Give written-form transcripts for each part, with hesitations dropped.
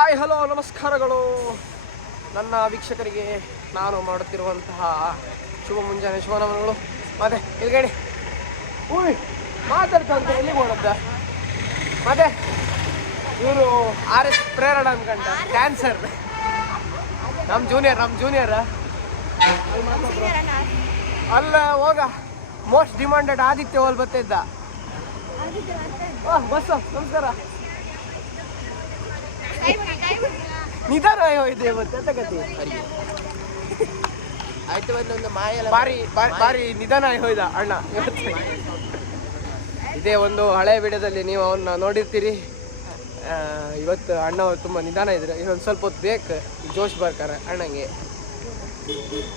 Hi hello ನಮಸ್ಕಾರಗಳು ನನ್ನ ವೀಕ್ಷಕರಿಗೆ ನಾನು ಮಾಡುತ್ತಿರುವಂತಹ ಶುಭ ಮುಂಜಾನೆ ಶುಭನಮನಗಳು. ಮತ್ತೆ ಇಲ್ಗಡಿ ಮಾತಾಡ್ತಾ ಎಲ್ಲಿ ಮಾಡೋದ ಮತ್ತೆ ಇವರು RS ಪ್ರೇರಣಾ ಅನ್ಕಂಡ ಕ್ಯಾನ್ಸರ್ ನಮ್ಮ ಜೂನಿಯರ್ ಅಲ್ಲ ಹೋಗ ಮೋಸ್ಟ್ ಡಿಮಾಂಡೆಡ್ ಆದಿತ್ಯ ಹೋಲ್ ಬರ್ತಿದ್ದ. ಬಸ್ಸು ನಮಸ್ಕಾರ ನಿಧಾನ ಇದೆ ಮತ್ತೆ ಅಂತ ಕತಿ ಆಯ್ತು ಒಂದು ಮಾಯಲ್ಲ ಬಾರಿ ನಿಧಾನ ಹೋಯ್ದ ಅಣ್ಣ. ಇದೇ ಒಂದು ಹಳೆ ವಿಡಿಯೋದಲ್ಲಿ ನೀವು ಅವನ್ನ ನೋಡಿರ್ತೀರಿ. ಇವತ್ತು ಅಣ್ಣ ತುಂಬ ನಿಧಾನ ಇದ್ರೆ ಇನ್ನೊಂದು ಸ್ವಲ್ಪ ಹೊತ್ತು ಬೇಕು ಜೋಶ್ ಬರ್ತಾರೆ ಅಣ್ಣಂಗೆ.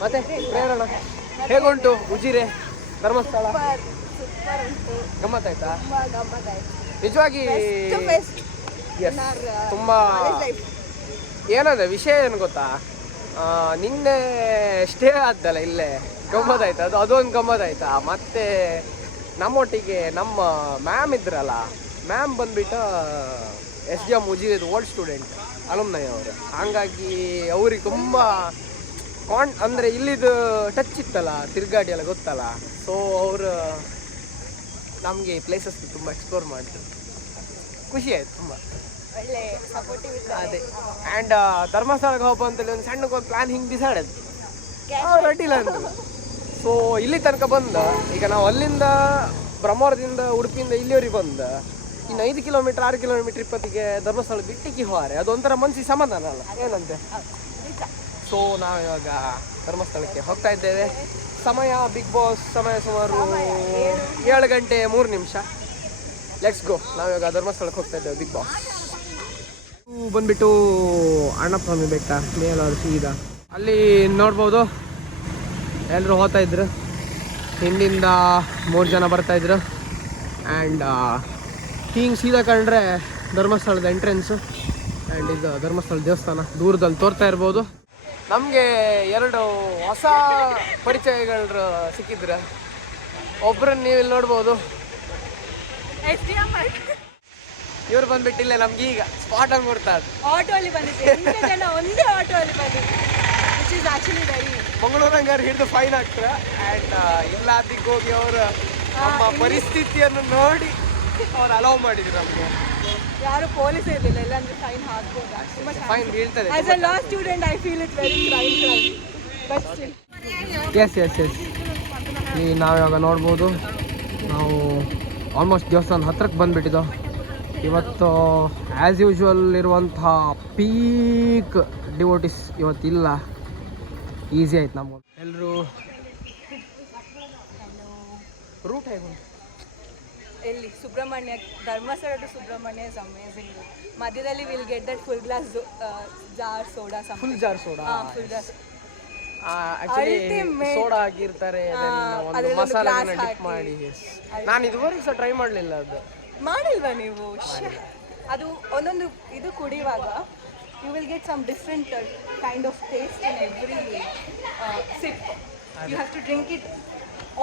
ಮತ್ತೆ ಪ್ರೇರಣ ಹೇಗುಂಟು ಉಜಿರೆ ಧರ್ಮಸ್ಥಳ? ಗಮ್ಮತ್ತಾಯ್ತಾ? ನಿಜವಾಗಿ ತುಂಬ ಏನದ ವಿಷಯ ಏನು ಗೊತ್ತಾ, ನಿನ್ನೆ ಸ್ಟೇ ಆದ್ದಲ್ಲ ಇಲ್ಲೇ, ಗಮ್ಮತ್ತಾಯ್ತು. ಅದೊಂದು ಗಮ್ಮತ್ತಾಯ್ತಾ. ಮತ್ತೆ ನಮ್ಮೊಟ್ಟಿಗೆ ನಮ್ಮ ಮ್ಯಾಮ್ ಇದ್ರಲ್ಲ, ಮ್ಯಾಮ್ ಬಂದ್ಬಿಟ್ಟು SDM ಉಜಿರೆದು ಓಲ್ಡ್ ಸ್ಟೂಡೆಂಟ್ ಅಲುಮ್ನೈ ಅವರು. ಹಾಗಾಗಿ ಅವ್ರಿಗೆ ತುಂಬ ಅಂದರೆ ಇಲ್ಲಿದು ಟಚ್ ಇತ್ತಲ್ಲ, ತಿರುಗಾಡಿ ಎಲ್ಲ ಗೊತ್ತಲ್ಲ. ಸೊ ಅವರು ನಮಗೆ ಪ್ಲೇಸಸ್ ತುಂಬ ಎಕ್ಸ್ಪ್ಲೋರ್ ಮಾಡಿದ್ರು, ಖುಷಿ ಆಯ್ತು ತುಂಬ. ಅದೇ ಆ್ಯಂಡ್ ಧರ್ಮಸ್ಥಳಕ್ಕೆ ಹೋಗ್ಬ ಅಂತೇಳಿ ಒಂದು ಸಣ್ಣಕ್ಕೊಂದು ಪ್ಲ್ಯಾನ್ ಹಿಂಗೆ ಡಿಸೈಡ್ ಆಯ್ತು, ಅಡ್ಡಿಲ್ಲ ಅಂತ. ಸೊ ಇಲ್ಲಿ ತನಕ ಬಂದ. ಈಗ ನಾವು ಅಲ್ಲಿಂದ ಬ್ರಹ್ಮವರದಿಂದ ಉಡುಪಿಯಿಂದ ಇಲ್ಲಿವರೆಗೆ ಬಂದ. ಇನ್ನು 5 ಕಿಲೋಮೀಟ್ರ್ 6 ಕಿಲೋಮೀಟ್ರ್ ಇಪ್ಪತ್ತಿಗೆ ಧರ್ಮಸ್ಥಳ ಬಿಟ್ಟಿಗೆ ಹೋರೆ, ಅದೊಂಥರ ಮನಸ್ಸಿಗೆ ಸಮಾಧಾನ ಅಲ್ಲ ಏನಂತೆ. ಸೊ ನಾವು ಇವಾಗ ಧರ್ಮಸ್ಥಳಕ್ಕೆ ಹೋಗ್ತಾ ಇದ್ದೇವೆ. ಸಮಯ ಬಿಗ್ ಬಾಸ್ ಸಮಯ ಸುಮಾರು 7 ಗಂಟೆ 3 ನಿಮಿಷ. Let's go. ನಾವಿವಾಗ ಧರ್ಮಸ್ಥಳಕ್ಕೆ ಹೋಗ್ತಾ ಇದ್ದೇವೆ. ಬಿಗ್ ಬಾಸ್ ಬಂದ್ಬಿಟ್ಟು ಅಣ್ಣಸ್ವಾಮಿ ಬೆಟ್ಟ ಮೇಲಾದ್ರು ಸೀದಾ ಅಲ್ಲಿ ನೋಡ್ಬೋದು. ಎಲ್ಲರೂ ಹೋಗ್ತಾ ಇದ್ರು, ಹಿಂದಿಂದ 3 ಜನ ಬರ್ತಾ ಇದ್ರು. ಆ್ಯಂಡ್ ಹಿಂಗೆ ಸೀದಾ ಕಂಡ್ರೆ ಧರ್ಮಸ್ಥಳದ ಎಂಟ್ರೆನ್ಸು. ಆ್ಯಂಡ್ ಇದು ಧರ್ಮಸ್ಥಳ ದೇವಸ್ಥಾನ ದೂರದಲ್ಲಿ ತೋರ್ತಾ ಇರ್ಬೋದು. ನಮಗೆ 2 ಹೊಸ ಪರಿಚಯಗಳು ಸಿಕ್ಕಿದ್ರು. ಒಬ್ಬರನ್ನ ನೀವು ಇಲ್ಲಿ ನೋಡ್ಬೋದು, ಇವ್ರು ಬಂದ್ಬಿಟ್ಟಿಲ್ಲ ನಮ್ಗೆ ಈಗ ಸ್ಪಾಟ್ ಆಗಿ ಕೊಡ್ತಾರೆ. ಆಟೋ ಅಲ್ಲಿ ಬಂದಿದ್ದೆ, ಒಂದೇ ಆಟೋ ಅಲ್ಲಿ ಬಂದಿದ್ದೆ. ವಿಚ್ ಇಸ್ ಆಕ್ಚುಲಿ ವೆರಿ ಮಂಗಳೂರಂಗಾರು ಹಿಡಿದು ಫೈನ್ ಆಗ್ತಾರೆ. ಆ್ಯಂಡ್ ಇಲ್ಲಾದಿಗೆ ಹೋಗಿ ಅವರು ನಮ್ಮ ಪರಿಸ್ಥಿತಿಯನ್ನು ನೋಡಿ ಅವ್ರು ಅಲೌ ಮಾಡಿದ್ರು ನಮಗೆ. ಯಾರು ಪೊಲೀಸ್ ಇರಲಿಲ್ಲ, ಇಲ್ಲಾಂದ್ರೆ ಫೈನ್ ಹಾಕ್ಬೋದು. ಫೈನ್ ಬೀಳ್ತದೆ. As a law student I feel it very crime. But yes ಈ ನಾವಿವಾಗ ನೋಡ್ಬೋದು, ನಾವು ಆಲ್ಮೋಸ್ಟ್ ದೇವಸ್ಥಾನ ಹತ್ರಕ್ಕೆ ಬಂದುಬಿಟ್ಟಿದ್ದೋ. ಇವತ್ತು ಆ್ಯಸ್ ಯೂಶ್ವಲ್ ಇರುವಂಥ ಪೀಕ್ ಡಿವೋಟಿಸ್ ಇವತ್ತಿಲ್ಲ. ಈಸಿ ಆಯ್ತು ನಮ್ಗೆ. ಎಲ್ಲರೂ ರೂಟ್ ಹೇಗೆ ಎಲ್ಲಿ Subrahmanya, Dharmasthala to Subrahmanya is amazing. ಮಧ್ಯದಲ್ಲಿ will get that full glass jar soda. Full jar soda. Full jar soda ಹಾಕಿರ್ತಾರೆ, ಮಸಾಲೆ ಡಿಪ್ ಮಾಡಿ. ನಾನು ಇದುವರೆಗೆ ಸಹ ಟ್ರೈ ಮಾಡಲಿಲ್ಲ. ಅದು ಮಾಡಿಲ್ವಾ ನೀವು? ಅದು ಒಂದೊಂದು ಇದು ಕುಡಿಯುವಾಗ you will get some different kind of taste in every sip. You have to drink it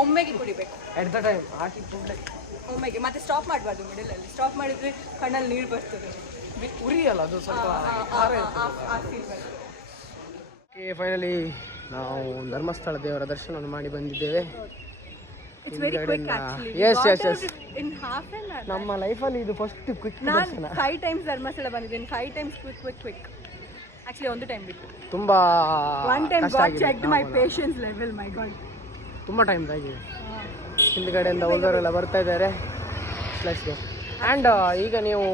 ಒಮ್ಮೆಗೆ ಕುಡಿಬೇಕು. ಎಟ್ ದ ಟೈಮ್ ಹಾಕಿ ಒಮ್ಮೆಗೆ, ಮತ್ತೆ ಸ್ಟಾಪ್ ಮಾಡಬಾರ್ದು. ಮಿಡಲಲ್ಲಿ ಸ್ಟಾಪ್ ಮಾಡಿದರೆ ಕಣ್ಣಲ್ಲಿ ನೀರು ಬರ್ತದೆ. ಉರಿಯಲ್ಲ ಅದು ಸ್ವಲ್ಪ. ಫೈನಲಿ ನಾವು ಧರ್ಮಸ್ಥಳ ದೇವರ ದರ್ಶನವನ್ನು ಮಾಡಿ ಬಂದಿದ್ದೇವೆ. It's very quick actually. Yes. In half an hour. ನಮ್ಮ ಲೈಫಲ್ಲಿ ಇದು ಫಸ್ಟ್ ಕ್ವಿಕ್ ದರ್ಶನ. 5 times ಧರ್ಮಸ್ಥಳ ಬಂದಿದ್ದೇನೆ. 5 times quick. Actually ಒಂದು ಟೈಮ್ ಬಿಟ್ಟು. ತುಂಬಾ One time God checked my patience level, my God. ತುಂಬಾ ಟೈಮ್ ಆಗಿದೆ. ಹಿಂದ್ಗಡೆಯಿಂದ ಉಳಿದವರೆಲ್ಲ ಬರ್ತಾ ಇದ್ದಾರೆ. Let's go. ಆ್ಯಂಡ್ ಈಗ ನೀವು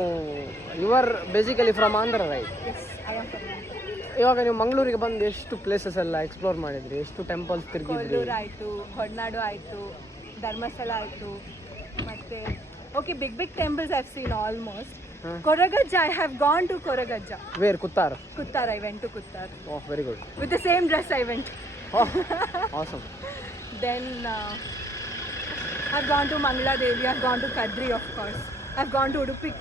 are basically from Andhra, right? Yes, I am from Andhra. ಇವಾಗ ನೀವು ಮಂಗಳೂರಿಗೆ ಬಂದು ಎಷ್ಟು ಪ್ಲೇಸಸ್ ಎಲ್ಲ ಎಕ್ಸ್ಪ್ಲೋರ್ ಮಾಡಿದ್ರಿ? ಎಷ್ಟು ಟೆಂಪಲ್ಸ್ ತಿರುಗಿದ್ರಿ? ಕೊಲ್ಲೂರು ಆಯಿತು, ಹೊರನಾಡು ಆಯಿತು, ಧರ್ಮಸ್ಥಳ ಆಯಿತು. ಮತ್ತೆ okay, big temples I have seen almost. Koragajja, I have gone to Koragajja. Where? Kuttar, I went to Kuttar. Oh, very good. With the same dress I went. Oh, awesome. Then I've gone to Mangala Devi, I've gone to Kadri, of course. I've gone to Udupi.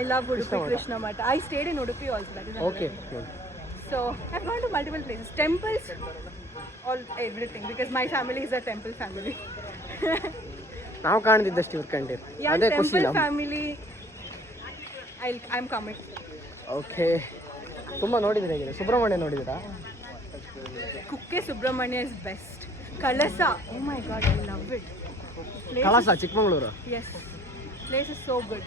I love Udupi, Krishna Mata. I stayed in Udupi also. That is Okay, good. So I've gone to multiple places. Temples, everything, because my family is a temple family. ನಾವು ಕಾಣ್ತಿದ್ದಷ್ಟು ಇವ್ರು ಕಂಡಿರಿ. ಅದೇ ಖುಷಿ temple family. I'm coming. Okay. ತುಂಬ ನೋಡಿದ್ರೆ ಹೇಗಿದೆ? ಸುಬ್ರಹ್ಮಣ್ಯ ನೋಡಿದಿರಾ? Kukke Subrahmanya is best. Kalasa, oh my god, I love it. Kalasa, Chikkamagaluru. Yes, place is so good.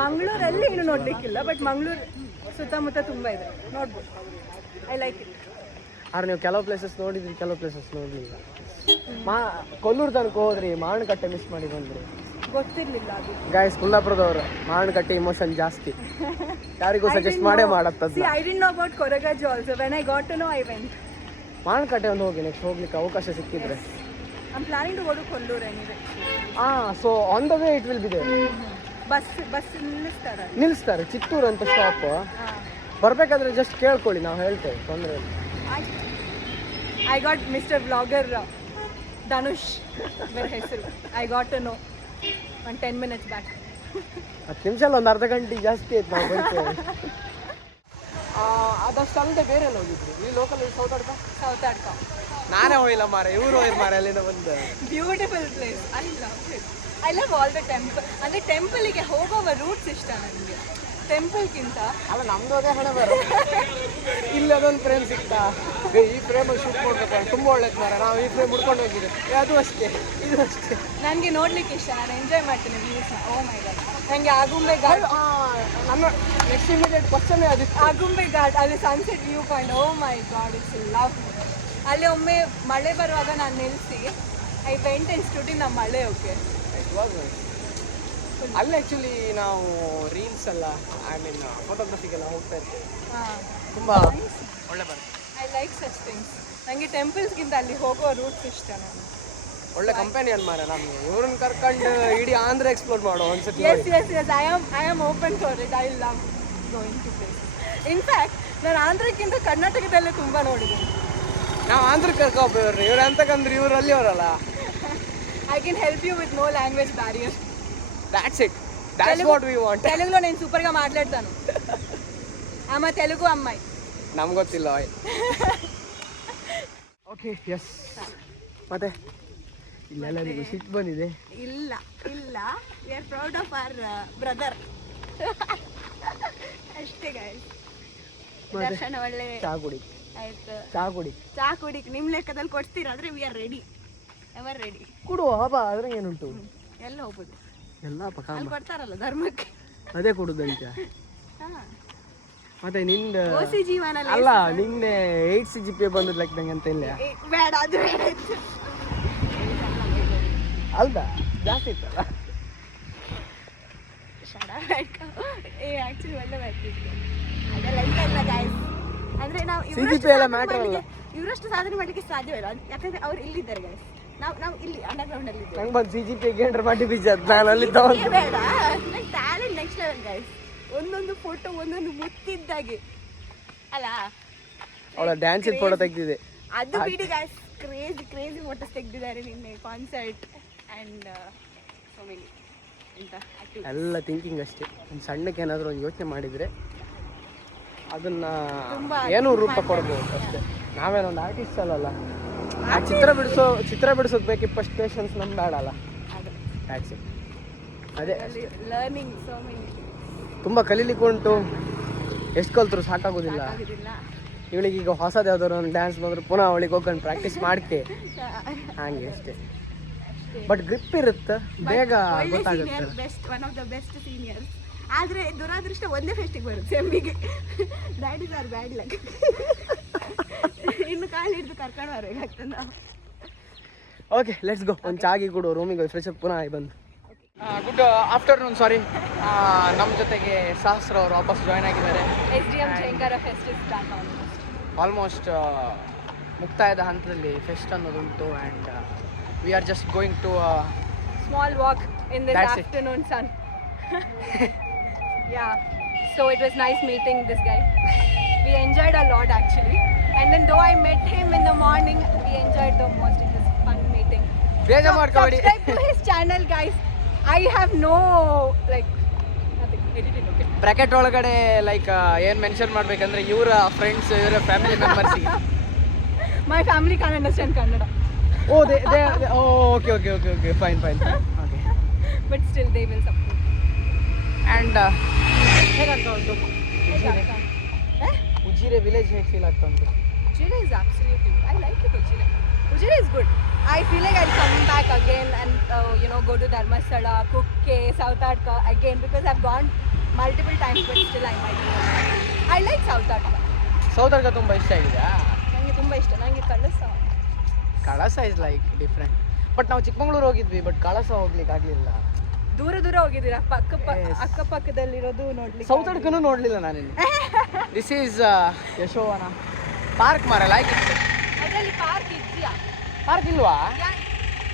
ಮಂಗಳೂರಲ್ಲಿ ಏನು ನೋಡಲಿಕ್ಕಿಲ್ಲ, ಬಟ್ ಮಂಗಳೂರು ಸುತ್ತಮುತ್ತ ತುಂಬ ಇದೆ, ನೋಡ್ಬೋದು. I like it. ಆದ್ರೆ ನೀವು ಕೆಲವು ಪ್ಲೇಸಸ್ ನೋಡಿದ್ರಿ, ಕೆಲವು ಪ್ಲೇಸಸ್ ನೋಡಲಿಲ್ಲ. ಕೊಲ್ಲೂರು ತನಕ ಹೋದ್ರಿ, ಮಾವಿನಕಟ್ಟೆ ಮಿಸ್ ಮಾಡಿ ಬಂದ್ರಿ. ಗೊತ್ತಿರಲಿಲ್ಲ ಅದು. ಗಾಯ್ಸ್, ಕುಂದಾಪುರದವರು ಮಾವಿನಕಟ್ಟೆ ಇಮೋಷನ್ ಜಾಸ್ತಿ, ಯಾರಿಗೂ ಸಜೆಸ್ಟ್ ಮಾಡೇ ಮಾಡತ್ತದ. I did know about Koragajja also. When I got to know I went. Mavinakatte ಒಂದು ಹೋಗಿ, ನೆಕ್ಸ್ಟ್ ಹೋಗ್ಲಿಕ್ಕೆ ಅವಕಾಶ ಸಿಕ್ಕಿದ್ರೆ. I'm planning to go to Kollur anyway. So on the way it will be there. Bus ನಿಲ್ಲಿಸ್ತಾರೆ, ಚಿತ್ತೂರು ಅಂತ ಸ್ಟಾಪ್. ಬರ್ಬೇಕಾದ್ರೆ ಜಸ್ಟ್ ಕೇಳ್ಕೊಳ್ಳಿ, ನಾವು ಹೇಳ್ತೇವೆ, ತೊಂದರೆ ಇಲ್ಲ. I got mister vlogger Dhanush ಬೇರೆ ಹೆಸರು. I got to know 10 minutes back. 10 ನಿಮಿಷ ಅಲ್ಲ, ಒಂದು ಅರ್ಧ ಗಂಟೆ ಜಾಸ್ತಿ ಆಯ್ತು ನಾವು ಬರ್ತೇವೆ. ಅದಷ್ಟು ಅಲ್ಲದೆ ಬೇರೆ ಎಲ್ಲ ಹೋಗಿದ್ವಿ. ಈ ಲೋಕಲ್ ಸೌತಾಡ್ಕ ನಾನೇ ಹೋಗಿಲ್ಲ ಮಾರ, ಇವ್ರು ಹೋಗಿರ್ ಮಾರ. ಅಲ್ಲಿಂದ ಒಂದು beautiful place. I love all the temple. ಅಂದರೆ ಟೆಂಪಲಿಗೆ ಹೋಗುವ ರೂಟ್ಸ್ ಇಷ್ಟ ನನಗೆ ಟೆಂಪಲ್ಗಿಂತ. ಅಲ್ಲ, ನಮ್ದು ಅದೇ ಹಣ ಬರೋ. ಇಲ್ಲಿ ಅದೊಂದು ಫ್ರೇಮ್ ಸಿಗ್ತಾ, ಈ ಫ್ರೇಮ್ ಶೂಟ್ ಮಾಡ್ಬೇಕು, ತುಂಬ ಒಳ್ಳೇದು ಮಾರ. ನಾವು ಈ ಫ್ರೇಮ್ ಹುಡ್ಕೊಂಡು ಹೋಗಿದ್ದೆ, ಅದು ಅಷ್ಟೇ, ಇದು ಅಷ್ಟೇ. ನನಗೆ ನೋಡ್ಲಿಕ್ಕೆ ಇಷ್ಟ, ನಾನು ಎಂಜಾಯ್ ಮಾಡ್ತೀನಿ ವ್ಯೂಸ್ನ. ಓ ಮೈ ಗಾಡ್, ನನಗೆ ಆಗುಂಬೆ ಘಾಟ್, ನಮ್ಮ ನೆಕ್ಸ್ಟ್ ಇಮಿಡಿಯೇಟ್ ಕ್ವಶನ್ ಅದು ಆಗುಂಬೆ ಘಾಟ್, ಅಲ್ಲಿ sunset view point. Oh my god, it's love. ಅಲ್ಲಿ ಒಮ್ಮೆ ಮಳೆ ಬರುವಾಗ ನಾನು ನಿಲ್ಲಿಸಿ I went and stood in ಮಳೆ. ಓಕೆ, ಅಲ್ಲಿ ಆ್ಯಕ್ಚುಲಿ ನಾವು ರೀಲ್ಸ್ ಎಲ್ಲ, ಐ ಮೀನ್ ಫೋಟೋಗ್ರಫಿಗೆಲ್ಲ ಹೋಗ್ತಾ ಇರ್ತೀವಿ. ತುಂಬ ಒಳ್ಳೆ ಬರುತ್ತೆ. I like such things. ನನಗೆ ಟೆಂಪಲ್ಸ್ಗಿಂತ ಅಲ್ಲಿ ಹೋಗೋ ರೂಟ್ಸ್ ಇಷ್ಟ. ನಾನು ಒಳ್ಳೆ ಕಂಪನಿಯನ್ ಮಾರ ನಮಗೆ. ಇವ್ರನ್ನ ಕರ್ಕೊಂಡು ಇಡೀ ಆಂಧ್ರ ಎಕ್ಸ್ಪ್ಲೋರ್ ಮಾಡೋ ಒಂದ್ಸತಿ. Yes I am open for it. I love going to places. In fact ನಾನು ಆಂಧ್ರಕ್ಕಿಂತ ಕರ್ನಾಟಕದಲ್ಲೇ ತುಂಬ ನೋಡಿದ್ದೀನಿ. ನಾವು ಆಂಧ್ರಕ್ಕೆ ಕರ್ಕೊಬ್ರಿ, ಇವ್ರು ಅಂತಕಂದ್ರೆ ಇವ್ರು ಅಲ್ಲಿ ಅವರಲ್ಲ. I can help you with no language barrier. That's it, that's what we want. తెలుగులో నేను సూపర్గా మాట్లాడతాను. ఆమె తెలుగు అమ్మాయి. ನಮ್ಗೆ ಗೊತ್ತಿಲ್ಲ. Okay, yes. ಮತ್ತೆ ಇಲ್ಲೆಲ್ಲರಿಗೂ ಸಿಟ್ಟು ಬಂದಿದೆ. ಇಲ್ಲ we are proud of our brother. ಅಷ್ಟೇ ಗೈಸ್. ದರ್ಶನ ಒಳ್ಳೆ ಚಾ ಕುಡಿ, ಆಯ್ತು. ಚಾ ಕುಡಿ ನಿಮ್ಮ ಲೆಕ್ಕದಲ್ಲಿ ಕೊಡ್ತೀರಾ ಅಂದ್ರೆ we are ready, ever ready. ಕುಡುವ ಹಬ್ಬ ಆದ್ರೆ ಏನುಂಟು, ಎಲ್ಲ ಹೋಗ್ಬೋದು. ಎಲ್ಲ ಪಕ್ಕ ಕೊಡ್ತಾರಲ್ಲ ಧರ್ಮಕ್ಕೆ, ಅದೇ ಕೊಡುದಂತ. ಮತ್ತೆ ನಿಂದ ಓಸಿ ಜೀವನ ಅಲ್ಲ, ನಿನ್ನೆ 8 CGPA ಬಂದದ್ ಲೆಕ್ಕದಂಗೆ ಅಂತ ಇಲ್ಲ? ಬೇಡ, ಅದು ಅಲ್ದ ಜಾಸ್ತಿ ಇತ್ತಲ್ಲ. ಆಕ್ಚುಲಿ ಒಳ್ಳೆ ಬರ್ತಿತ್ತು. ಅದೆಲ್ಲ ಇಲ್ಲ ಗೈಸ್. ಅಂದ್ರೆ ನಾವು ಇವರಷ್ಟು ಸಾಧನೆ ಮಾಡ್ಲಿಕ್ಕೆ ಸಾಧ್ಯವಿಲ್ಲ, ಯಾಕಂದ್ರೆ ಅವ್ರು ಇಲ್ಲಿದ್ದಾರೆ ಗೈಸ್. ನಾವು ಇಲ್ಲಿ ಅಂಡರ್ಗ್ರೌಂಡ್ ಅಲ್ಲಿ ಇದ್ದೇವೆ. ನಂಗೆ ಬಂದು CGPA ಗೇಂಡ್ರ್ ಮಾಡಿ ಬೀಜ ನಾನು ಅಲ್ಲಿದ್ದ ಬೇಡ. ನಂಗೆ ಟ್ಯಾಲೆಂಟ್ ನೆಕ್ಸ್ಟ್ ಲೆವೆಲ್ ಗೈಸ್. ಒಂದೊಂದು ಫೋಟೋ ಒಂದೊಂದು ಮುತ್ತಿದ್ದಾಗೆ ಅಲ್ಲ. ಅವಳ ಡ್ಯಾನ್ಸ್ ಫೋಟೋ ತೆಗ್ದಿದೆ, ಅದು ಬಿಡಿ ಗೈಸ್. ಕ್ರೇಜಿ ಫೋಟೋಸ್ ತೆಗ್ದಿದ್ದಾರೆ ನಿನ್ನೆ. ಕಾನ್ಸರ್ಟ್ ಆ್ಯಂಡ್ ಸೋ ಮೆನಿ ಎಲ್ಲ ಥಿಂಕಿಂಗ್ ಅಷ್ಟೇ. ಒಂದು ಸಣ್ಣಕ್ಕೆ ಏನಾದರೂ ಒಂದು ಯೋಚನೆ ಮಾಡಿದರೆ ಅದನ್ನ ಏನೂ ರೂಪ ಕೊಡ್ಬೋದು ಅಷ್ಟೇ. ನಾವೇನೊಂದು ಆರ್ಟಿಸ್ಟ್ ಅಲ್ಲಲ್ಲ. ಆ ಚಿತ್ರ ಬಿಡಿಸೋದು ಬೇಕಿತ್ತು, ಫಸ್ಟ್ ಪೇಷನ್ಸ್ ನಮ್ಗೆ ಬೇಡಲ್ಲ. ಅದೇ ಲರ್ನಿಂಗ್ ಸೋ ಮೆನಿ. ತುಂಬ ಕಲೀಲಿಕ್ಕೆ ಉಂಟು, ಎಷ್ಟು ಕಲ್ತರು ಸಾಕಾಗೋದಿಲ್ಲ. ಇವಳಿಗೆ ಈಗ ಹೊಸದು ಯಾವ್ದಾದ್ರು ಒಂದು ಡ್ಯಾನ್ಸ್ ಬಂದ್ರೆ ಪುನಃ ಅವಳಿಗೆ ಹೋಗ್ಕೊಂಡು ಪ್ರಾಕ್ಟೀಸ್ ಮಾಡ್ಕೆ, ಹಾಗೆ ಅಷ್ಟೇ. ಬಟ್ ಗ್ರಿಪ್ ಇರುತ್ತೆ, ಬೇಗ ಗೊತ್ತಾಗುತ್ತೆ. Best, one of the best seniors. ಆದರೆ ದುರಾದೃಷ್ಟ ಒಂದೇ ಫೆಸ್ಟಿಗೆ ಬರುತ್ತೆ ಸೆಮ್ಮಿಗೆ. That is our bad luck. ಇನ್ನು ಕಾಲು ಹಿಡಿದು ಕರ್ಕೊಂಡು ಬರಬೇಕಾಗ್ತದೆ ನಾವು. Okay, let's go. ಒಂದು ಚಾಗಿ ಕೊಡು, ರೂಮಿಗೆ ಹೋಗಿ ಫ್ರೆಶ್ ಅಪ್ ಪುನಃ ಬಂದು. Good afternoon. ಸಾರಿ, ನಮ್ಮ ಜೊತೆಗೆ ಸಹಸ್ರ ಅವರು ವಾಪಸ್ ಜಾಯ್ನ್ ಆಗಿದ್ದಾರೆ. SDM Shankara fest is start almost ಮುಕ್ತಾಯದ ಹಂತದಲ್ಲಿ ಫೆಸ್ಟ್ ಅನ್ನೋದುಂಟು. And we are just going to small walk in this afternoon sun. Yeah, so it was nice meeting this guy. We enjoyed a lot actually, and then though I met him in the morning, we enjoyed the most. It was fun meeting. ಬೇಗ ಮಾಡ್ಕೊಡಿ. Subscribe to his channel guys. I have no like nothing editing. Okay, bracket ಒಳಗಡೆ like ಏನು mention ಮಾಡ್ಬೇಕಂದ್ರೆ ಇವರ friends, ಇವರ family members. My family can't understand Kannada. Oh, they okay, fine. Okay. But still they will support. And ಹೇಗಂತ ಉಂಟು? Ujire village ಹೇಗೆ feel ಆಗ್ತಾ ಉಂಟು? Ujjain is absolutely good. I like it, Ujjain. Ujjain is good. I feel like I'll come back again and go to Dharmasthala, Kukke, Southwark again because I've gone multiple times, but still I might go. I like Southwark. ಸೌದರ್ಗ ತುಂಬ ಇಷ್ಟ ಆಗಿದೆಯಾ? ನನಗೆ ತುಂಬ ಇಷ್ಟ. ನನಗೆ ಕಳಸ is like different. But ನಾವು ಚಿಕ್ಕಮಂಗ್ಳೂರು ಹೋಗಿದ್ವಿ, but ಕಳಸ ಹೋಗ್ಲಿಕ್ಕೆ ಆಗಲಿಲ್ಲ. ದೂರ ಹೋಗಿದ್ದೀರಾ? ಅಕ್ಕಪಕ್ಕದಲ್ಲಿರೋದು ನೋಡ್ಲಿಕ್ಕೆ. ಸೌತಡ್ಕನೂ ನೋಡಲಿಲ್ಲ ನಾನಿನ್ನು. ದಿಸ್ ಈಸ್ ಯಶೋವನ ಪಾರ್ಕ್ ಮಾರ ಲೈಕ್ ಇತ್ತು. ಅದರಲ್ಲಿ ಪಾರ್ಕ್ ಇದೆಯಾ? ಪಾರ್ಕ್ ಇಲ್ವಾ?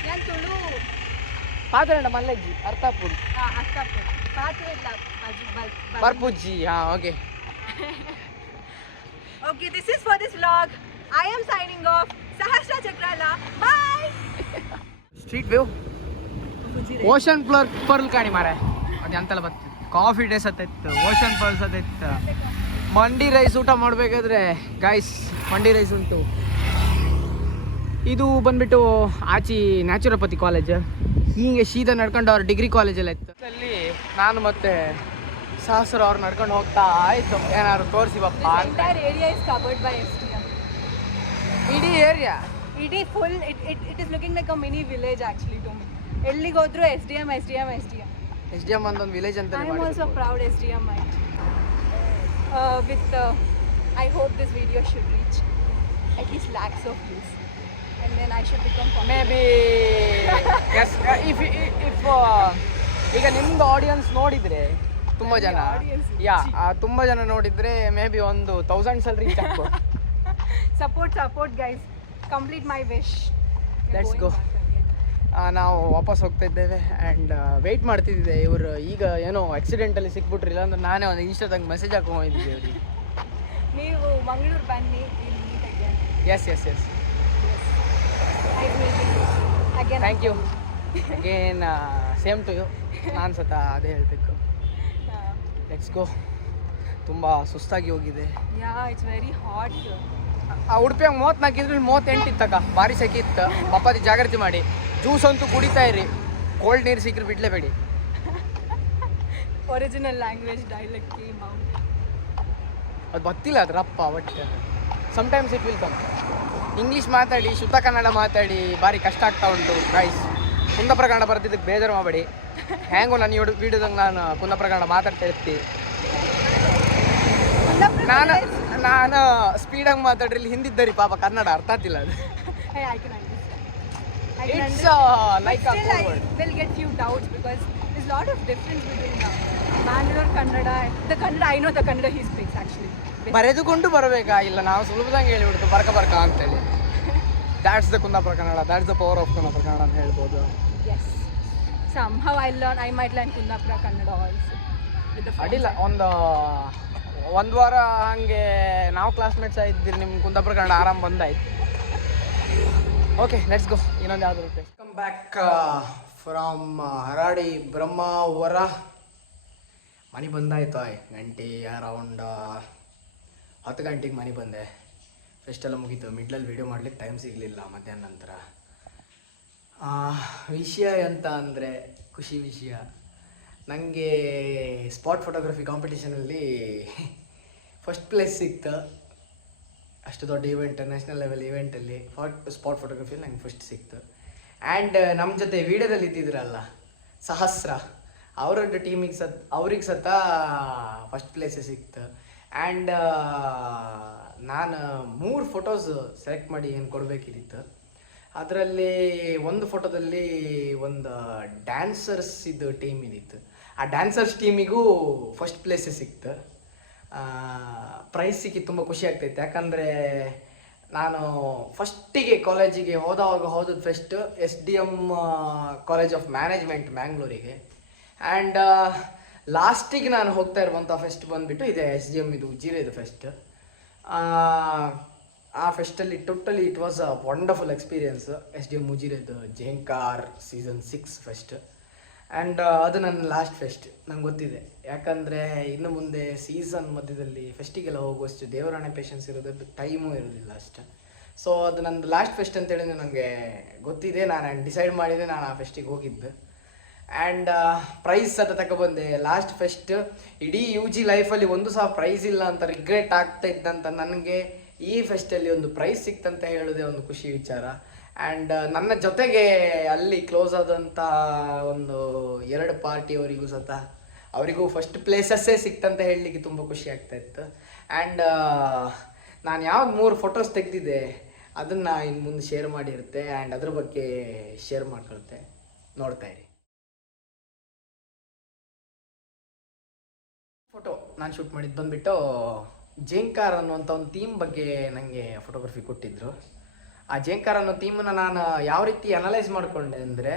ഞാൻ ತುಳು ಪಾತ್ರೆಂಡ ಮಲ್ಲಜ್ಜಿ ಅರ್ಥಪುರ್ ಅರ್ಥಪುರ್ ಪಾತ್ರೆ ಇಲ್ಲ ಬರ್ಪುಜ್ಜಿ. ಹಾಂ, okay. Okay, this is for this vlog. I am signing off. Sahasra Chakrala. Bye. Street view ocean pearl ಕಾಣಿ ಮಾರ ಅದು ಅಂತೆಲ್ಲ ಬರ್ತಿತ್ತು. ಕಾಫಿ ಡೇ ಸತ್ತಿತ್ತು, ಓಷನ್ ಪರ್ಲ್ ಸತ್ತಿತ್ತು. ಮಂಡಿ ರೈಸ್ ಊಟ ಮಾಡಬೇಕಾದ್ರೆ ಗೈಸ್ ಮಂಡಿ ರೈಸ್ ಉಂಟು. ಇದು ಬಂದ್ಬಿಟ್ಟು ಆಚಿ ನ್ಯಾಚುರೋಪತಿ ಕಾಲೇಜ್. ಹೀಗೆ ಸೀದಾ ನಡ್ಕೊಂಡು ಅವ್ರ ಡಿಗ್ರಿ ಕಾಲೇಜೆಲ್ಲ ಇತ್ತು. ಅಲ್ಲಿ ನಾನು ಮತ್ತೆ ಸಹಸ್ರ ಅವ್ರು ನಡ್ಕೊಂಡು ಹೋಗ್ತಾ ಆಯ್ತು. ಏನಾದ್ರು ತೋರಿಸಿ ಬಪ್ಪ. Entire area is covered by STM. ಇಡೀ ಏರಿಯಾ ಇಡೀ full it is looking like a mini village actually to me. ಎಲ್ಲಿಗೆ ಹೋದ್ರು SDM. ಎಸ್ ಡಿ ಎಮ್ ಒಂದೊಂದು ವಿಲೇಜ್ ಅಂತ. I am also proud SDMite. I hope this video should reach at least lakhs of views and then I should become popular. Maybe yes, if ಈಗ ನಿಮ್ದು audience ನೋಡಿದ್ರೆ ತುಂಬ ಜನ ತುಂಬ ಜನ ನೋಡಿದ್ರೆ ಮೇ ಬಿ ಒಂದು 1000s ಅಲ್ಲಿ ರೀಚ್ ಆಗ್ಬೋದು. Support guys, complete my wish. Let's go. ನಾವು ವಾಪಸ್ ಹೋಗ್ತಾ ಇದ್ದೇವೆ ಆ್ಯಂಡ್ ವೆಯ್ಟ್ ಮಾಡ್ತಿದ್ದೆ. ಇವರು ಈಗ ಏನೋ ಆಕ್ಸಿಡೆಂಟಲ್ಲಿ ಸಿಕ್ಬಿಟ್ರಿಲ್ಲ ಅಂದ್ರೆ ನಾನೇ ಒಂದು ಇನ್ಸ್ಟಾದಾಗ ಮೆಸೇಜ್ ಹಾಕೊಂಡಿದ್ದೆ ಅವ್ರಿಗೆ. ನೀವು ಮಂಗಳೂರು ಬನ್ನಿ, yes thank you again. Same to you. ನಾನು ಸತ ಅದೇ ಹೇಳಬೇಕು. Let's go. ತುಂಬ ಸುಸ್ತಾಗಿ ಹೋಗಿದೆ. It's very hot. ಉಡುಪಿಯಾಗ 34 ಇದ್ರಲ್ಲಿ 38 ಇತ್ತಕ್ಕ. ಭಾರಿ ಸೆಕೆ ಇತ್ತು. ಪಪ್ಪಾದಿ ಜಾಗ್ರತೆ ಮಾಡಿ. ಜ್ಯೂಸ್ ಅಂತೂ ಕುಡಿತಾ ಇರಿ. ಕೋಲ್ಡ್ ನೀರು ಸಿಕ್ಕರೆ ಬಿಡಲೇಬೇಡಿ. Original language dialect came out. ಅದು ಗೊತ್ತಿಲ್ಲ ಅದ್ರಪ್ಪ. But sometimes it will come. English ಮಾತಾಡಿ, ಶುದ್ಧ ಕನ್ನಡ ಮಾತಾಡಿ ಭಾರಿ ಕಷ್ಟ ಆಗ್ತಾ ಉಂಟು ಗೈಸ್. ಕುಂದಾಪುರ ಕನ್ನಡ ಬರ್ತಿದ್ದಕ್ಕೆ ಬೇಜಾರು ಮಾಡಬೇಡಿ. ಹೆಂಗೋ ನನ್ನ ವಿಡಿಯೋದಂಗೆ ನಾನು ಕುಂದಾಪುರ ಕನ್ನಡ ಮಾತಾಡ್ತಾ ಇರ್ತೀನಿ. ನಾನು ಸ್ಪೀಡಾಗಿ ಮಾತಾಡ್ರಿ ಹಿಂದಿದ್ದರಿ ಪಾಪ ಕನ್ನಡ ಅರ್ಥ ಆಗ್ತಿಲ್ಲ ಅದು. It's like a still I will get few doubts because there's a lot of difference between Bangalore Kannada, the Kannada I know, the Kannada he speaks actually. ಬರೆದುಕೊಂಡು ಬರಬೇಕಾ? ಇಲ್ಲ ನಾವು ಸುಲಭದಂಗೆ ಹೇಳಿಬಿಡ್ತು ಬರ್ಕ ಅಂತೇಳಿ. That's the Kundapura Kannada, that's the power of Kundapura Kannada ಅಂತ ಹೇಳ್ಬೋದು. Yes. Somehow I might learn Kundapura Kannada also. ಅಡ್ಡಿಲ್ಲ, ಒಂದು ವಾರ ಹಾಗೆ ನಾವು ಕ್ಲಾಸ್ಮೇಟ್ಸ್ ಆಗಿದ್ದೀರಿ. ನಿಮ್ಮ ಕುಂದಾಪುರ ಕನ್ನಡ ಆರಾಮ್ ಬಂದಾಯ್ತು. Okay, let's go. ಇನ್ನೊಂದು ಯಾವ್ದು come back from Haradi Brahmavara. ಮನೆ ಬಂದಾಯ್ತು. ಗಂಟೆ ಅರೌಂಡ್ 10 ಗಂಟೆಗೆ ಮನೆ ಬಂದೆ. ಫೆಸ್ಟ್ ಎಲ್ಲ ಮುಗೀತು. ಮಿಡ್ಲಲ್ಲಿ ವೀಡಿಯೋ ಮಾಡ್ಲಿಕ್ಕೆ ಟೈಮ್ ಸಿಗಲಿಲ್ಲ ಮಧ್ಯಾಹ್ನ ನಂತರ. ವಿಷಯ ಎಂತ ಅಂದರೆ ಖುಷಿ ವಿಷಯ. ನನಗೆ ಸ್ಪಾಟ್ ಫೋಟೋಗ್ರಫಿ ಕಾಂಪಿಟೇಷನಲ್ಲಿ ಫಸ್ಟ್ ಪ್ಲೇಸ್ ಸಿಕ್ತು. ಅಷ್ಟು ದೊಡ್ಡ ಈವೆಂಟ್, ನ್ಯಾಷನಲ್ ಲೆವೆಲ್ ಈವೆಂಟಲ್ಲಿ ಸ್ಪಾಟ್ ಫೋಟೋಗ್ರಫಿಯಲ್ಲಿ ನಂಗೆ ಫಸ್ಟ್ ಸಿಕ್ತು. ಆ್ಯಂಡ್ ನಮ್ಮ ಜೊತೆ ವೀಡಿಯೋದಲ್ಲಿ ಇದ್ದಿದ್ರಲ್ಲ ಸಹಸ್ರ, ಅವರದ್ದು ಟೀಮಿಗೆ ಅವ್ರಿಗೆ ಸತ ಫಸ್ಟ್ ಪ್ಲೇಸೇ ಸಿಕ್ತು. ಆ್ಯಂಡ್ ನಾನು 3 ಫೋಟೋಸ್ ಸೆಲೆಕ್ಟ್ ಮಾಡಿ ಏನು ಕೊಡಬೇಕಿತ್ತು. ಅದರಲ್ಲಿ ಒಂದು ಫೋಟೋದಲ್ಲಿ ಒಂದು ಡ್ಯಾನ್ಸರ್ಸ್ ಇದು ಟೀಮ್ ಇದ್ದಿತ್ತು. ಆ ಡ್ಯಾನ್ಸರ್ಸ್ ಟೀಮಿಗೂ ಫಸ್ಟ್ ಪ್ಲೇಸೇ ಸಿಕ್ತು. ಪ್ರೈಸ್ ಸಿಕ್ಕಿ ತುಂಬ ಖುಷಿ ಆಗ್ತೈತೆ. ಯಾಕಂದರೆ ನಾನು ಫಸ್ಟಿಗೆ ಕಾಲೇಜಿಗೆ ಹೋದದ್ದು first SDM college of management ಮ್ಯಾಂಗ್ಳೂರಿಗೆ. ಆ್ಯಂಡ್ ಲಾಸ್ಟಿಗೆ ನಾನು ಹೋಗ್ತಾ ಇರುವಂಥ ಫೆಸ್ಟ್ ಬಂದುಬಿಟ್ಟು ಇದೆ SDM ಇದು ಉಜಿರೆದು ಫೆಸ್ಟ್. ಆ ಫೆಸ್ಟಲ್ಲಿ totally it was a wonderful experience. SDM ಉಜಿರೆದು ಜೇಂಕಾರ್ ಸೀಸನ್ 6 ಫೆಸ್ಟ್. ಆ್ಯಂಡ್ ಅದು ನನ್ನ ಲಾಸ್ಟ್ ಫೆಸ್ಟ್. ನಂಗೆ ಗೊತ್ತಿದೆ, ಯಾಕಂದರೆ ಇನ್ನು ಮುಂದೆ ಸೀಸನ್ ಮಧ್ಯದಲ್ಲಿ ಫೆಸ್ಟಿಗೆಲ್ಲ ಹೋಗುವಷ್ಟು ದೇವರಾಣೆ ಪೇಷನ್ಸ್ ಇರೋದು, ಟೈಮೂ ಇರೋದಿಲ್ಲ ಅಷ್ಟು. ಸೊ ಅದು ನಂದು ಲಾಸ್ಟ್ ಫೆಸ್ಟ್ ಅಂತೇಳಿ ನನಗೆ ಗೊತ್ತಿದೆ. ನಾನು ಡಿಸೈಡ್ ಮಾಡಿದೆ ನಾನು ಆ ಫೆಸ್ಟಿಗೆ ಹೋಗಿದ್ದು. ಆ್ಯಂಡ್ ಪ್ರೈಸ್ ಸಹ ತಗೊಬಂದೆ. ಲಾಸ್ಟ್ ಫೆಸ್ಟ್ ಇಡೀ ಯು ಜಿ ಲೈಫಲ್ಲಿ ಒಂದು ಸಹ ಪ್ರೈಸ್ ಇಲ್ಲ ಅಂತ ರಿಗ್ರೆಟ್ ಆಗ್ತಾ ಇದ್ದಂತ ನನಗೆ ಈ ಫೆಸ್ಟಲ್ಲಿ ಒಂದು ಪ್ರೈಸ್ ಸಿಕ್ತಂತ ಹೇಳೋದೇ ಒಂದು ಖುಷಿ ವಿಚಾರ. ಆ್ಯಂಡ್ ನನ್ನ ಜೊತೆಗೆ ಅಲ್ಲಿ ಕ್ಲೋಸ್ ಆದಂಥ ಒಂದು 2 ಪಾರ್ಟಿಯವರಿಗೂ ಸಹ ಅವರಿಗೂ ಫಸ್ಟ್ ಪ್ಲೇಸಸ್ಸೇ ಸಿಕ್ತಂತ ಹೇಳಲಿಕ್ಕೆ ತುಂಬ ಖುಷಿ ಆಗ್ತಾ ಇತ್ತು. ಆ್ಯಂಡ್ ನಾನು ಯಾವ್ದು 3 ಫೋಟೋಸ್ ತೆಗೆದಿದ್ದೆ ಅದನ್ನು ಇನ್ನು ಮುಂದೆ ಶೇರ್ ಮಾಡಿರುತ್ತೆ ಆ್ಯಂಡ್ ಅದ್ರ ಬಗ್ಗೆ ಶೇರ್ ಮಾಡ್ಕೊಳುತ್ತೆ, ನೋಡ್ತಾ ಇರಿ. ಫೋಟೋ ನಾನು ಶೂಟ್ ಮಾಡಿದ್ದು ಬಂದುಬಿಟ್ಟು ಜೇಂಕಾರ್ ಅನ್ನುವಂಥ ಒಂದು ಥೀಮ್ ಬಗ್ಗೆ ನನಗೆ ಫೋಟೋಗ್ರಫಿ ಕೊಟ್ಟಿದ್ದರು. ಆ ಜೇಂಕಾರ್ ಅನ್ನೋ ಥೀಮನ್ನು ನಾನು ಯಾವ ರೀತಿ ಅನಲೈಸ್ ಮಾಡಿಕೊಂಡೆ ಅಂದರೆ,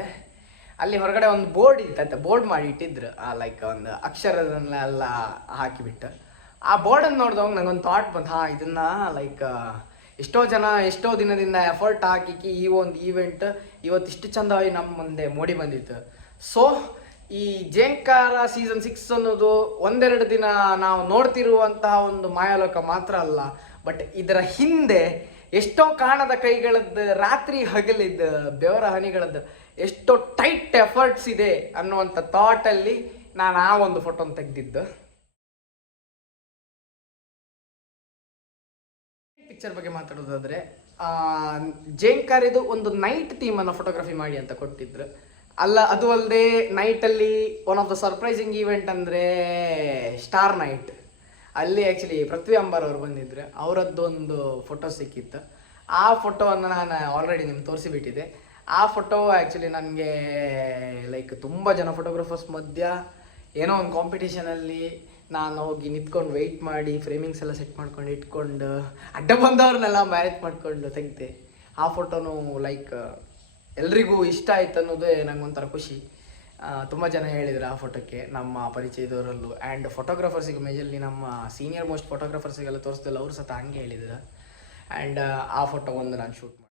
ಅಲ್ಲಿ ಹೊರಗಡೆ ಒಂದು ಬೋರ್ಡ್ ಇತ್ತು, ಬೋರ್ಡ್ ಮಾಡಿ ಇಟ್ಟಿದ್ರು, ಲೈಕ್ ಒಂದು ಅಕ್ಷರದನ್ನೆಲ್ಲ ಹಾಕಿಬಿಟ್ಟು. ಆ ಬೋರ್ಡನ್ನು ನೋಡಿದವಾಗ ನನಗೊಂದು ಥಾಟ್ ಬಂತು, ಇದನ್ನು ಲೈಕ್ ಎಷ್ಟೋ ಜನ ಎಷ್ಟೋ ದಿನದಿಂದ ಎಫರ್ಟ್ ಹಾಕಿ ಈ ಒಂದು ಈವೆಂಟ್ ಇವತ್ತಿಷ್ಟು ಚಂದವಾಗಿ ನಮ್ಮ ಮುಂದೆ ಮೂಡಿ ಬಂದಿತ್ತು. ಸೊ ಈ ಜೇಂಕಾರ ಸೀಸನ್ 6 ಅನ್ನೋದು 1-2 ದಿನ ನಾವು ನೋಡ್ತಿರುವಂತಹ ಒಂದು ಮಾಯಾಲೋಕ ಮಾತ್ರ ಅಲ್ಲ, ಬಟ್ ಇದರ ಹಿಂದೆ ಎಷ್ಟೋ ಕಾಣದ ಕೈಗಳದ್ದು, ರಾತ್ರಿ ಹಗಲಿದ್ದು, ಬೆವರ ಹನಿಗಳದ್ದು ಎಷ್ಟೋ ಟೈಟ್ ಎಫರ್ಟ್ಸ್ ಇದೆ ಅನ್ನುವಂಥ ಥಾಟಲ್ಲಿ ನಾನು ಆ ಒಂದು ಫೋಟೋನ ತೆಗೆದಿದ್ದು. ಪಿಕ್ಚರ್ ಬಗ್ಗೆ ಮಾತಾಡೋದಾದರೆ, ಜೇಂಕಾರ್ ಇದು ಒಂದು ನೈಟ್ ಥೀಮನ್ನು ಫೋಟೋಗ್ರಫಿ ಮಾಡಿ ಅಂತ ಕೊಟ್ಟಿದ್ರು. ಅದು ಅಲ್ಲದೆ ನೈಟಲ್ಲಿ one of the surprising event ಅಂದರೆ ಸ್ಟಾರ್ ನೈಟ್. ಅಲ್ಲಿ ಆ್ಯಕ್ಚುಲಿ ಪೃಥ್ವಿ ಅಂಬಾರ್ ಅವರು ಬಂದಿದ್ರು, ಅವರದ್ದೊಂದು ಫೋಟೋ ಸಿಕ್ಕಿತ್ತು. ಆ ಫೋಟೋವನ್ನು ನಾನು ಆಲ್ರೆಡಿ ನಿಮ್ಗೆ ತೋರಿಸಿಬಿಟ್ಟಿದ್ದೆ. ಆ ಫೋಟೋ ಆ್ಯಕ್ಚುಲಿ ನನಗೆ ಲೈಕ್ ತುಂಬ ಜನ ಫೋಟೋಗ್ರಾಫರ್ಸ್ ಮಧ್ಯ ಏನೋ ಒಂದು ಕಾಂಪಿಟೇಷನಲ್ಲಿ ನಾನು ಹೋಗಿ ನಿಂತ್ಕೊಂಡು ವೆಯ್ಟ್ ಮಾಡಿ ಫ್ರೇಮಿಂಗ್ಸ್ ಎಲ್ಲ ಸೆಟ್ ಮಾಡ್ಕೊಂಡು ಇಟ್ಕೊಂಡು ಅಡ್ಡ ಬಂದವ್ರನ್ನೆಲ್ಲ ಮ್ಯಾರೇಜ್ ಮಾಡ್ಕೊಂಡು ತೆಗ್ದೆ. ಆ ಫೋಟೋನು ಲೈಕ್ ಎಲ್ರಿಗೂ ಇಷ್ಟ ಆಯ್ತು ಅನ್ನೋದೇ ನಂಗೆ ಒಂಥರ ಖುಷಿ. ತುಂಬ ಜನ ಹೇಳಿದ್ರು ಆ ಫೋಟೋಕ್ಕೆ, ನಮ್ಮ ಪರಿಚಯದವರಲ್ಲೂ. ಆ್ಯಂಡ್ ಫೋಟೋಗ್ರಾಫರ್ಸಿಗೆ ಮೇಜರ್ಲಿ ನಮ್ಮ ಸೀನಿಯರ್ ಮೋಸ್ಟ್ ಫೋಟೋಗ್ರಾಫರ್ಸಿಗೆಲ್ಲ ತೋರಿಸ್ತಿಲ್ಲ, ಅವರು ಸಹ ಹಂಗೆ ಹೇಳಿದ್ರು. ಆ್ಯಂಡ್ ಆ ಫೋಟೋ ಒಂದು ನಾನು ಶೂಟ್ ಮಾಡಿ.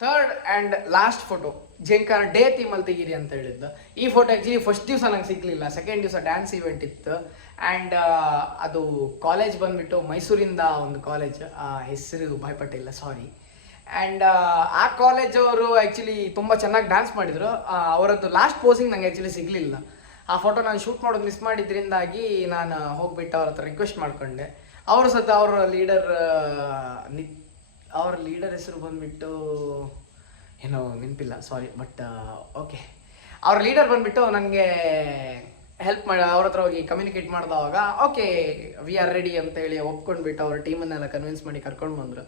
Third and last photo Jhenkara day ಥೀಮಲ್ಲಿ ತೆಗೀರಿ ಅಂತ ಹೇಳಿದ್ದು. ಈ ಫೋಟೋ ಆ್ಯಕ್ಚುಲಿ ಫಸ್ಟ್ ದಿವಸ ನಂಗೆ ಸಿಗಲಿಲ್ಲ, ಸೆಕೆಂಡ್ ದಿವಸ ಡ್ಯಾನ್ಸ್ ಇವೆಂಟ್ ಇತ್ತು. ಆ್ಯಂಡ್ ಅದು ಕಾಲೇಜ್ ಬಂದುಬಿಟ್ಟು ಮೈಸೂರಿಂದ ಒಂದು ಕಾಲೇಜ್, ಹೆಸರು ಭಯಪಟ್ಟಿಲ್ಲ, ಸಾರಿ. ಆ್ಯಂಡ್ ಆ ಕಾಲೇಜವರು ಆ್ಯಕ್ಚುಲಿ ತುಂಬ ಚೆನ್ನಾಗಿ ಡ್ಯಾನ್ಸ್ ಮಾಡಿದರು. ಅವರದ್ದು ಲಾಸ್ಟ್ ಪೋಸಿಂಗ್ ನಂಗೆ ಆ್ಯಕ್ಚುಲಿ ಸಿಗಲಿಲ್ಲ. ಆ ಫೋಟೋ ನಾನು ಶೂಟ್ ಮಾಡೋದು ಮಿಸ್ ಮಾಡಿದ್ರಿಂದಾಗಿ ನಾನು ಹೋಗ್ಬಿಟ್ಟು ಅವ್ರ ಹತ್ರ ರಿಕ್ವೆಸ್ಟ್ ಮಾಡಿಕೊಂಡೆ. ಅವರು ಸಹ ಅವರ ಲೀಡರ್ ಹೆಸರು ಬಂದುಬಿಟ್ಟು ಏನೋ ನೆನಪಿಲ್ಲ, ಸಾರಿ. ಬಟ್ ಓಕೆ, ಅವ್ರ ಲೀಡರ್ ಬಂದುಬಿಟ್ಟು ನನಗೆ ಹೆಲ್ಪ್ ಮಾಡಿ ಅವ್ರ ಹತ್ರ ಹೋಗಿ ಕಮ್ಯುನಿಕೇಟ್ ಮಾಡಿದವಾಗ ಓಕೆ ವಿ ಆರ್ ರೆಡಿ ಅಂತೇಳಿ ಒಪ್ಕೊಂಡ್ಬಿಟ್ಟು ಅವ್ರ ಟೀಮನ್ನೆಲ್ಲ ಕನ್ವಿನ್ಸ್ ಮಾಡಿ ಕರ್ಕೊಂಡು ಬಂದರು.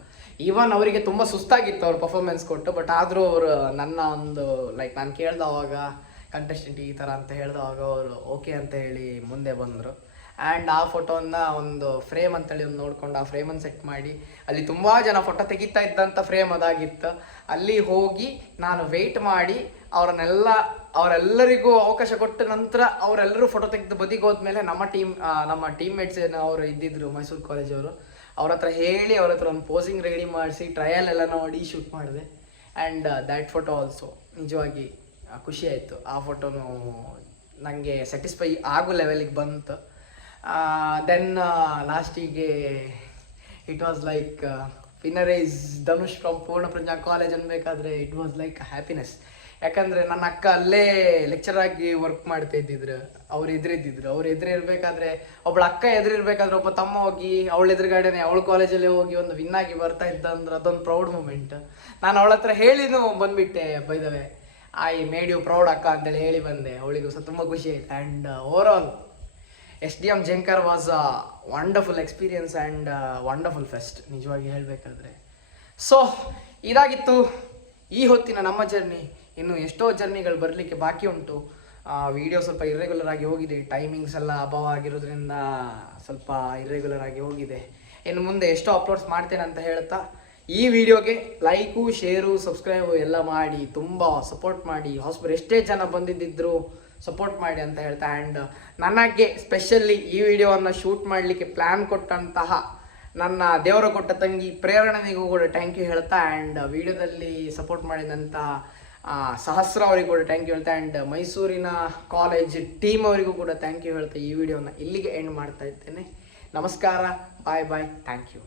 ಈವನ್ ಅವರಿಗೆ ತುಂಬ ಸುಸ್ತಾಗಿತ್ತು ಅವ್ರ ಪರ್ಫಾರ್ಮೆನ್ಸ್ ಕೊಟ್ಟು, ಬಟ್ ಆದರೂ ಅವರು ನನ್ನ ಒಂದು ಲೈಕ್ ನಾನು ಕೇಳ್ದವಾಗ ಕಂಟೆಸ್ಟೆಂಟ್ ಈ ಥರ ಅಂತ ಹೇಳಿದವಾಗ ಅವರು ಓಕೆ ಅಂತ ಹೇಳಿ ಮುಂದೆ ಬಂದರು. ಆ್ಯಂಡ್ ಆ ಫೋಟೋನ ಒಂದು ಫ್ರೇಮ್ ಅಂತೇಳಿ ಒಂದು ನೋಡ್ಕೊಂಡು ಆ ಫ್ರೇಮನ್ನು ಸೆಟ್ ಮಾಡಿ, ಅಲ್ಲಿ ತುಂಬ ಜನ ಫೋಟೋ ತೆಗಿತಾ ಇದ್ದಂಥ ಫ್ರೇಮ್ ಅದಾಗಿತ್ತು. ಅಲ್ಲಿ ಹೋಗಿ ನಾನು ವೆಯ್ಟ್ ಮಾಡಿ ಅವರೆಲ್ಲರಿಗೂ ಅವಕಾಶ ಕೊಟ್ಟ ನಂತರ ಅವರೆಲ್ಲರೂ ಫೋಟೋ ತೆಗೆದು ಬದಿಗೆ ಹೋದ್ಮೇಲೆ ನಮ್ಮ ಟೀಮ್ಮೇಟ್ಸ್ ಏನು ಅವರು ಇದ್ದಿದ್ರು ಮೈಸೂರು ಕಾಲೇಜವರು, ಅವ್ರ ಹತ್ರ ಹೇಳಿ ಅವ್ರ ಹತ್ರ ಒಂದು ಪೋಸಿಂಗ್ ರೆಡಿ ಮಾಡಿಸಿ ಟ್ರಯಲ್ ಎಲ್ಲ ನೋಡಿ ಶೂಟ್ ಮಾಡಿದೆ. ಆ್ಯಂಡ್ ದ್ಯಾಟ್ ಫೋಟೋ ಆಲ್ಸೋ ನಿಜವಾಗಿ ಖುಷಿ ಆಯಿತು. ಆ ಫೋಟೋನು ನನಗೆ ಸ್ಯಾಟಿಸ್ಫೈ ಆಗೋ ಲೆವೆಲಿಗೆ ಬಂತು. ದೆನ್ ಲಾಸ್ಟಿಗೆ it was like winner is Dhanush from Poorna Prajna college ಅನ್ಬೇಕಾದ್ರೆ ಇಟ್ ವಾಸ್ ಲೈಕ್ ಹ್ಯಾಪಿನೆಸ್. ಯಾಕಂದರೆ ನನ್ನ ಅಕ್ಕ ಅಲ್ಲೇ ಲೆಕ್ಚರ್ ಆಗಿ ವರ್ಕ್ ಮಾಡ್ತಾ ಇದ್ದಿದ್ರು, ಅವ್ರು ಎದುರಿರ್ಬೇಕಾದ್ರೆ ಒಬ್ಬಳ ಅಕ್ಕ ಎದುರಿರ್ಬೇಕಾದ್ರೆ ಒಬ್ಬ ತಮ್ಮ ಹೋಗಿ ಅವಳ ಎದುರುಗಡೆನೆ ಅವಳ ಕಾಲೇಜಲ್ಲಿ ಹೋಗಿ ಒಂದು ವಿನ್ ಆಗಿ ಬರ್ತಾ ಇದ್ದ ಅಂದ್ರೆ ಅದೊಂದು ಪ್ರೌಡ್ ಮೂಮೆಂಟ್. ನಾನು ಅವಳ ಹತ್ರ ಹೇಳಿನೂ ಬಂದುಬಿಟ್ಟೆ, by the way I made you proud ಅಕ್ಕ ಅಂತೇಳಿ ಹೇಳಿ ಬಂದೆ. ಅವಳಿಗೂ ಸಹ ತುಂಬ ಖುಷಿ ಆಯಿತು. And overall SDM Jhenkar was a wonderful experience and wonderful fest ನಿಜವಾಗಿ ಹೇಳಬೇಕಾದ್ರೆ. ಸೊ ಇದಾಗಿತ್ತು ಈ ಹೊತ್ತಿನ ನಮ್ಮ ಜರ್ನಿ. ಇನ್ನು ಎಷ್ಟೋ ಜರ್ನಿಗಳು ಬರಲಿಕ್ಕೆ ಬಾಕಿ ಉಂಟು. ವಿಡಿಯೋ ಸ್ವಲ್ಪ ಇರ್ರೆಗ್ಯುಲರ್ ಆಗಿ ಹೋಗಿದೆ, ಟೈಮಿಂಗ್ಸ್ ಎಲ್ಲ ಅಭಾವ ಆಗಿರೋದ್ರಿಂದ ಸ್ವಲ್ಪ ಇರ್ರೆಗ್ಯುಲರ್ ಆಗಿ ಹೋಗಿದೆ. ಇನ್ನು ಮುಂದೆ ಎಷ್ಟೋ ಅಪ್ಲೋಡ್ಸ್ ಮಾಡ್ತೇನೆ ಅಂತ ಹೇಳ್ತಾ ಈ ವಿಡಿಯೋಗೆ ಲೈಕು, ಶೇರು, ಸಬ್ಸ್ಕ್ರೈಬು ಎಲ್ಲ ಮಾಡಿ ತುಂಬ ಸಪೋರ್ಟ್ ಮಾಡಿ, ಹೊಸಬರು ಎಷ್ಟೇ ಜನ ಬಂದಿದ್ದಿದ್ರು ಸಪೋರ್ಟ್ ಮಾಡಿ ಅಂತ ಹೇಳ್ತಾ. ಆ್ಯಂಡ್ ನನಗೆ ಸ್ಪೆಷಲಿ ಈ ವಿಡಿಯೋವನ್ನು ಶೂಟ್ ಮಾಡಲಿಕ್ಕೆ ಪ್ಲ್ಯಾನ್ ಕೊಟ್ಟಂತಹ ನನ್ನ ದೇವರ ಕೊಟ್ಟ ತಂಗಿ ಪ್ರೇರಣೆಗೂ ಕೂಡ ಥ್ಯಾಂಕ್ ಯು ಹೇಳ್ತಾ. ಆ್ಯಂಡ್ ವಿಡಿಯೋದಲ್ಲಿ ಸಪೋರ್ಟ್ ಮಾಡಿದಂಥ ಸಹಸ್ರ ಅವರಿಗೂ ಕೂಡ ಥ್ಯಾಂಕ್ ಯು ಹೇಳ್ತಾ. ಆ್ಯಂಡ್ ಮೈಸೂರಿನ ಕಾಲೇಜ್ ಟೀಮ್ ಅವರಿಗೂ ಕೂಡ ಥ್ಯಾಂಕ್ ಯು ಹೇಳ್ತಾ ಈ ವಿಡಿಯೋನ ಇಲ್ಲಿಗೆ ಎಂಡ್ ಮಾಡ್ತಾ ಇದ್ದೇನೆ. ನಮಸ್ಕಾರ, ಬಾಯ್ ಬಾಯ್, ಥ್ಯಾಂಕ್ ಯು.